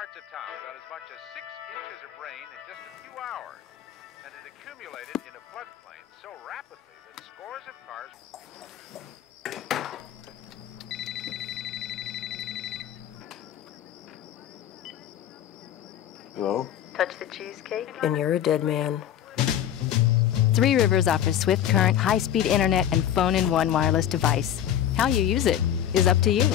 parts of town got as much as 6 inches of rain in just a few hours, and it accumulated in a floodplain so rapidly that scores of cars... Hello? Touch the cheesecake, and you're a dead man. Three Rivers offers swift current, high-speed internet, and phone-in-one wireless device. How you use it is up to you.